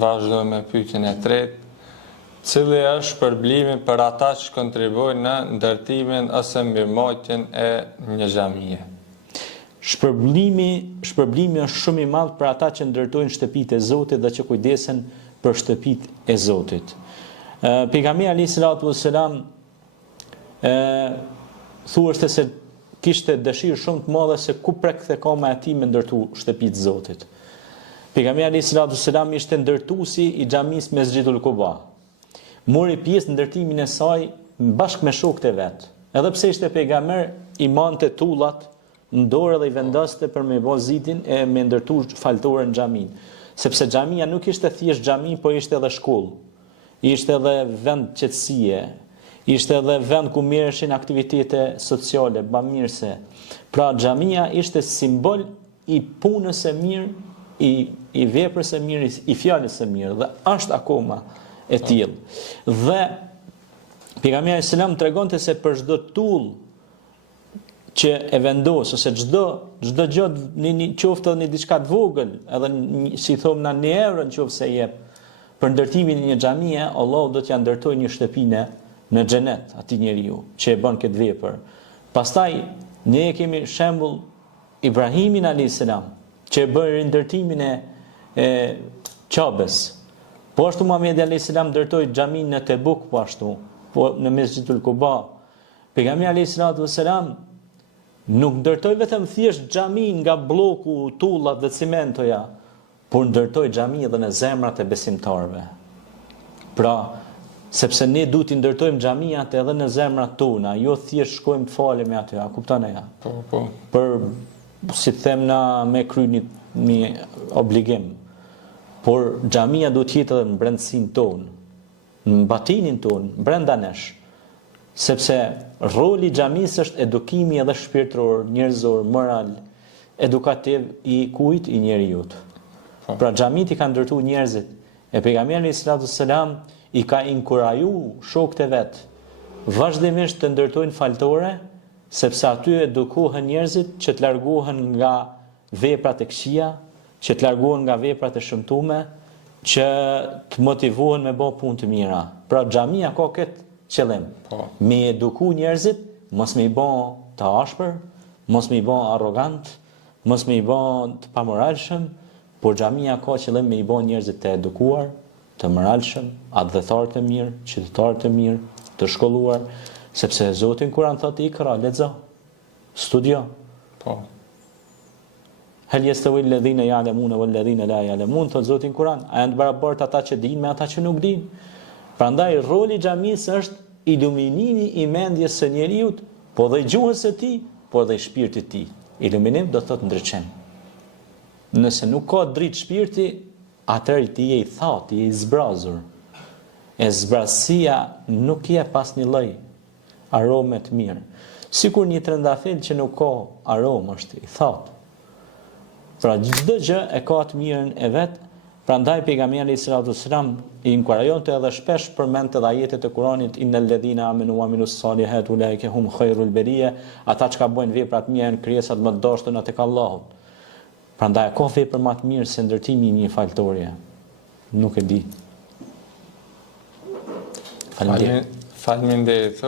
Vazhdo me pyetjen e tretë. Cili është shpërblimi për ata që kontribuojnë në ndërtimin ose mirëmbajtjen e një xhamie? Shpërblimi është shumë i madh për ata që ndërtojnë shtëpitë e Zotit dhe që kujdesen për shtëpitë e Zotit. Pejgamberi alayhis salatu wassalam thuhet se kishte dëshirë shumë të madhe se ku prekte koma e tij me ndërtu shtëpitë e Zotit. Pejgamberi alayhis salatu wassalam ishte ndërtuesi i xhamisë Mesxhidul Quba. Mori pjesë në ndërtimin e saj bashkë me shokët e vet. Edhe pse ishte pejgamber, i mante tullat në dorë dhe i vendoste për me bë zidin e me ndërtu faltore në xhamin. Sepse xhamia nuk ishte thjesht xhami, por ishte edhe shkollë. Ishte edhe vend qetësie, ishte edhe vend ku merreshin aktivitete sociale, bamirëse. Pra xhamia ishte simbol i punës së mirë, i veprës së mirë, i fjalës së mirë dhe është akoma e tillë. Dhe pejgamberi selam tregonte se për çdo tull që e vendos ose çdo gjë në qoftë edhe në diçka të vogël, edhe si thon na në euro nëse jep për ndërtimin e një xhamie, Allahu do t'ja ndërtojë një shtëpinë në xhenet atij njeriu që e bën këtë vepër. Pastaj ne kemi shembull Ibrahimin alayhis salam që e bëri ndërtimin e Qabes. Po ashtu Muhamedi alayhis salam ndërtoi xhamin në Tebuk, po ashtu, po në Mesxhidul Quba. Pejgamberi alayhis salatu wassalam nuk ndërtoi vetëm thjesht xhamin nga bloku, tullat dhe cimentoja, por ndërtoi xhami edhe në zemrat e besimtarëve. Pra, sepse ne duhet të ndërtojmë xhamiat edhe në zemrat tona, jo thjesht shkojmë të falemi aty, a kupton ajo? Po. Për si them na me kryeni një obligim. Por xhamia duhet të jetë edhe në brendësinë tonë, në batinin tonë, brenda nesh. Sepse roli i xhamisë është edukimi edhe shpirtëror, njerëzor, moral, edukativ i kujt i njerëzit. Pra xhamit i kanë ndërtuar njerëzit. E pejgamberi alayhis salatu wassalam i ka inkurajuar shokët e vet vazhdimisht të ndërtojnë faltore, sepse aty edukohen njerëzit që të largohen nga veprat e këqija, që të largohen nga veprat e shëmtuara, që të motivohen me bë punë të mira. Pra xhamia ka këtë qëllim. Me eduku njerëzit, mos me i bë të ashpër, mos me i bë arrogant, mos me i bë të pamoralshëm, por xhamia ka qëllim me i bë njerëzit të edukuar, të moralshëm, adhëtar të mirë, qytetar të mirë, të shkolluar, sepse Zoti Kur'an thotë ikra, lexo, studio. Po. Hal yastawi alladhina ya'lamuna wal ladhina la ya'lamun, thotë Zoti në Kur'an, a janë të barabartë ata që dinë me ata që nuk dinë? Prandaj roli i xhamisë është iluminimi i mendjes së njeriu, po dhe i gjuhës së tij, po dhe i shpirtit të tij. Iluminim do thotë ndriçim. Nëse nuk ka dritë shpirti, atëherë ti je i thatë, je i zbrazur. E zbrazësia nuk je pas një lloj arome të mirë. Sikur një trëndafil që nuk ka aromë është i thatë. Pra çdo gjë e ka të mirën e vet. Prandaj pejgamberi alayhis salatu wassalam i inkurajonte edhe shpesh përmendte edhe ajetet e Kuranit innal ladhina amanu wa amilus salihati ulaika hum khairul bariya, ata që bojnë vepra të mira janë krijesat më të dashura tek Allahu. Prandaj ka vepër më të mirë se ndërtimi i një faltorie. Nuk e di. Faleminderit.